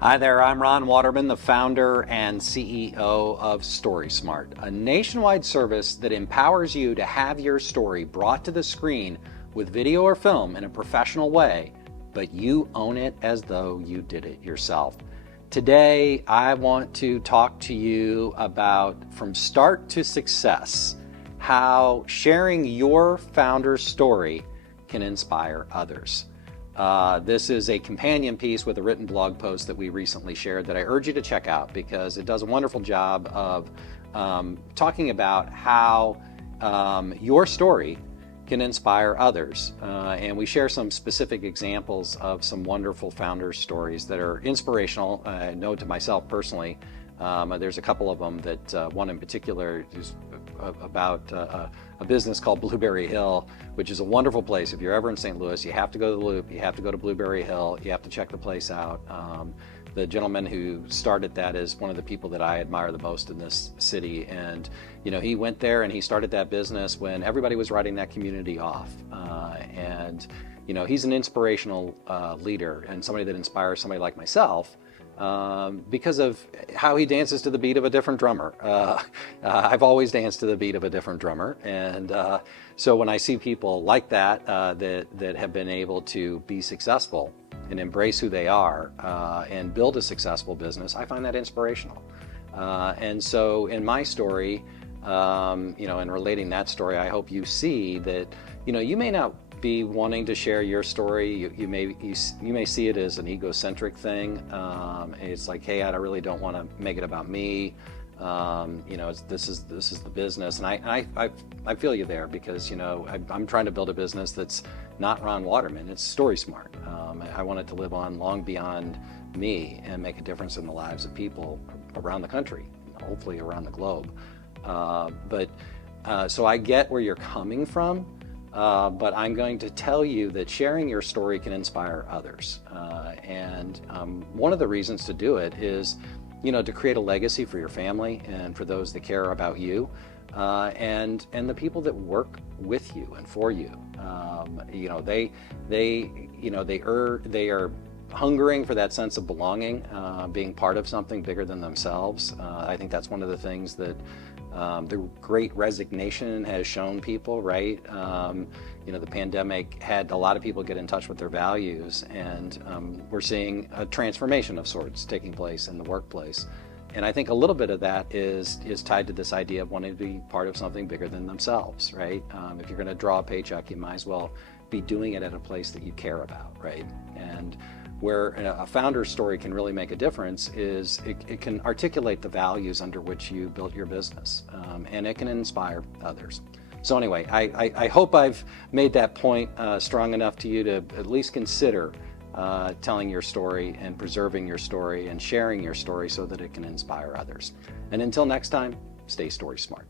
Hi there, I'm Ron Waterman, the founder and CEO of StorySMART, a nationwide service that empowers you to have your story brought to the screen with video or film in a professional way, but you own it as though you did it yourself. Today, I want to talk to you about from start to success, how sharing your founder's story can inspire others. This is a companion piece with a written blog post that we recently shared that I urge you to check out because it does a wonderful job of talking about how your story can inspire others. And we share some specific examples of some wonderful founder stories that are inspirational. I know to myself personally, there's a couple of them that one in particular is about a business called Blueberry Hill, which is a wonderful place. If you're ever in St. Louis, you have to go to the Loop, you have to go to Blueberry Hill, you have to check the place out. The gentleman who started that is one of the people that I admire the most in this city. And, you know, he went there and he started that business when everybody was writing that community off. And, you know, he's an inspirational leader and somebody that inspires somebody like myself. Because of how he dances to the beat of a different drummer. I've always danced to the beat of a different drummer, and so when I see people like that that have been able to be successful and embrace who they are and build a successful business, I find that inspirational. And so in my story, you know, in relating that story, I hope you see that, you know, you may not be wanting to share your story. You may see it as an egocentric thing. It's like, hey, I really don't want to make it about me. You know, this is the business, and I feel you there because, you know, I'm trying to build a business that's not Ron Waterman. It's StorySMART. I want it to live on long beyond me and make a difference in the lives of people around the country, hopefully around the globe. So I get where you're coming from. But I'm going to tell you that sharing your story can inspire others. And one of the reasons to do it is, you know, to create a legacy for your family and for those that care about you, and the people that work with you and for you. You know, they are hungering for that sense of belonging, being part of something bigger than themselves. I think that's one of the things that the Great Resignation has shown people, right? You know, the pandemic had a lot of people get in touch with their values, and we're seeing a transformation of sorts taking place in the workplace. And I think a little bit of that is tied to this idea of wanting to be part of something bigger than themselves, right? If you're going to draw a paycheck, you might as well be doing it at a place that you care about, right? And where a founder's story can really make a difference is it can articulate the values under which you built your business, and it can inspire others. So anyway, I hope I've made that point strong enough to you to at least consider telling your story and preserving your story and sharing your story so that it can inspire others. And until next time, stay story smart.